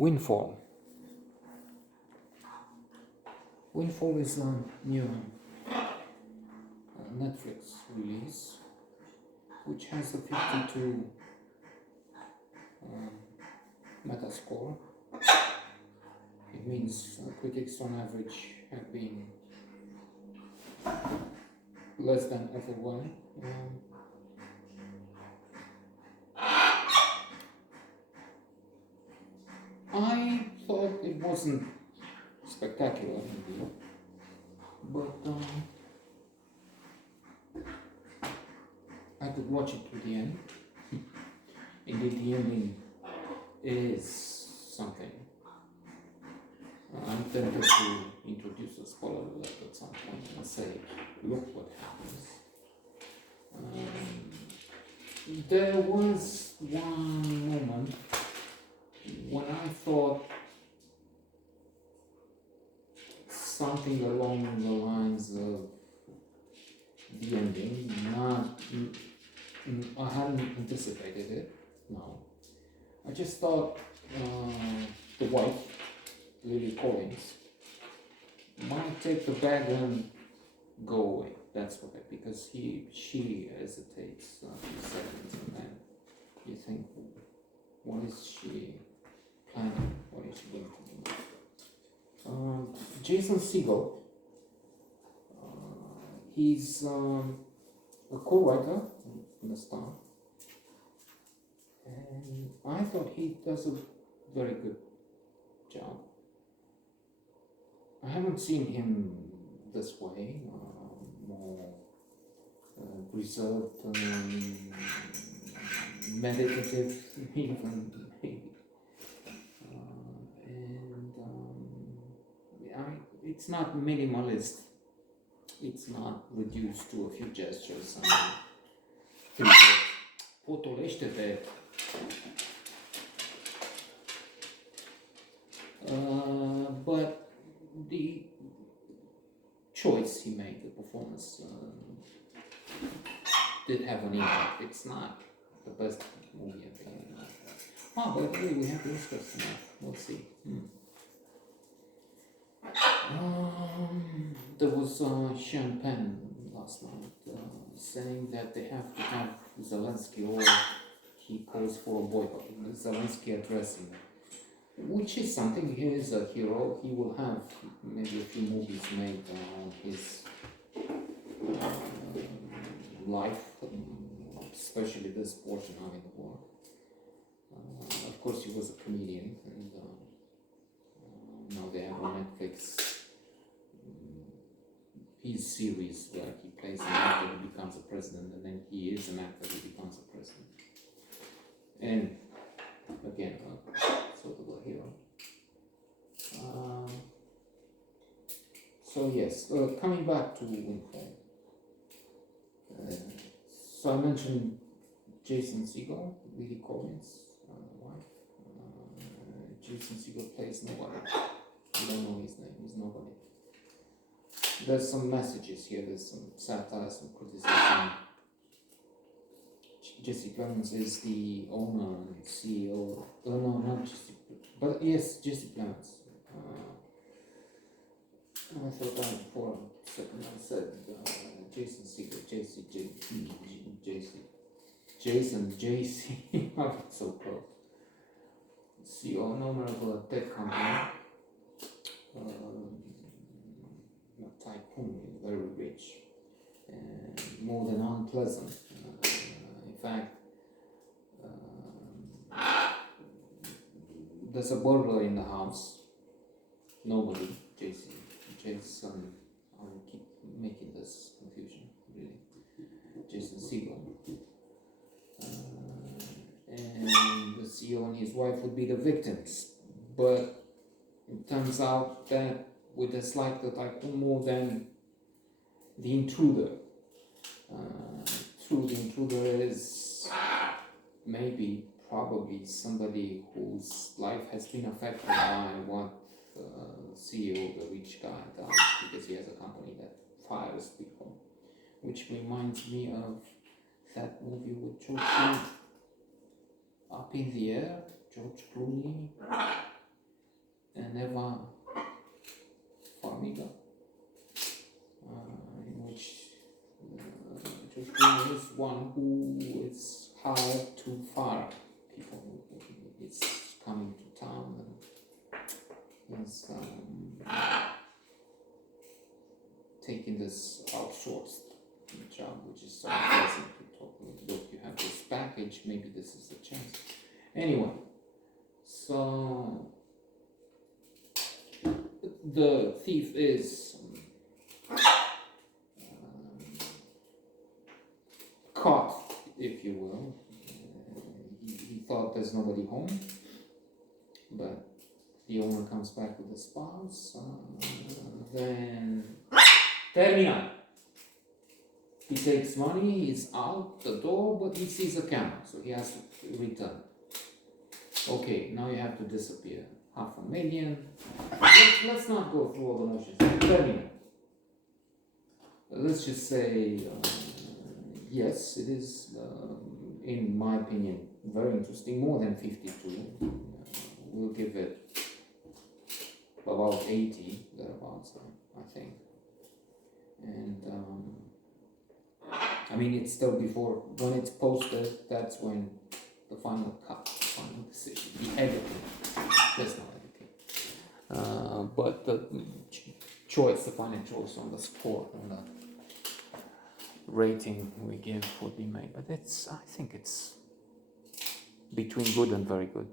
Windfall. Windfall is a new Netflix release, which has a 52 Metascore. It means critics on average have been less than overwhelmed. I thought it wasn't spectacular indeed, but I could watch it to the end. Indeed, the ending is something. I'm tempted to introduce a spoiler alert at some point and say, look what happens. There was one moment when I thought something along the lines of the ending, I hadn't anticipated it, no. I just thought the wife, Lily Collins, might take the bag and go away. That's what because she hesitates a few seconds and then you think, what is she planning? What is she going to do? Jason Segel, he's a co-writer in the Star, and I thought he does a very good job. I haven't seen him this way, more reserved, meditative, even maybe. It's not minimalist. It's not reduced to a few gestures and three words. Potolește-te. But the choice he made, the performance, did have an impact. It's not the best movie I've ever made. But hey, we have to discuss tonight. We'll see. There was Sean Penn last night saying that they have to have Zelensky, or he calls for a boycott. Zelensky addressing, which is something. He is a hero. He will have maybe a few movies made on his life, especially this portion of the war. Of course, he was a comedian, and now they have on Netflix his series where he plays an actor who becomes a president, and then he is an actor who becomes a president. And again, sort of a hero. So yes, coming back to Windfall. So I mentioned Jason Segel, Lily Collins' wife. Jason Segel plays nobody. You don't know his name, he's nobody. There's some messages here, there's some satire, some criticism. Jesse Plemons is the owner and CEO. No, not Jesse, but yes, Jesse Plemons. I thought that for a second I said Jason Segel, Jason, JC, I was so close. CEO, and owner of a tech company. Tycoon, very rich, and more than unpleasant. In fact, there's a burglar in the house. Nobody, Jason, I will keep making this confusion, really. Jason Segel. And the CEO and his wife would be the victims. But it turns out that we dislike the tycoon more than the intruder. True, the intruder is probably somebody whose life has been affected by what the CEO, the rich guy, does, because he has a company that fires people. Which reminds me of that movie with George Clooney, Up in the Air, George Clooney, and Eva Farmiga, in which Joshua is one who is hired to fire people. It's coming to town and he's taking this outsourced job, which is so pleasant to talk. Look, you have this package, maybe this is the chance. Anyway, so the thief is caught, if you will. He thought there's nobody home, but the owner comes back with the spouse. Then terminal. He takes money, he's out the door, but he sees a camera, so he has to return. Okay, now you have to disappear. $500,000. Let's not go through all the motions. Terminal. Let's just say, yes, it is, in my opinion, very interesting. More than 52. We'll give it about 80, thereabouts, I think. And I mean, it's still before, when it's posted, that's when the final cut, the final decision, the editing. There's no editing. But the choice, the final choice on the score, on the rating we give would be made. But it's, I think it's between good and very good.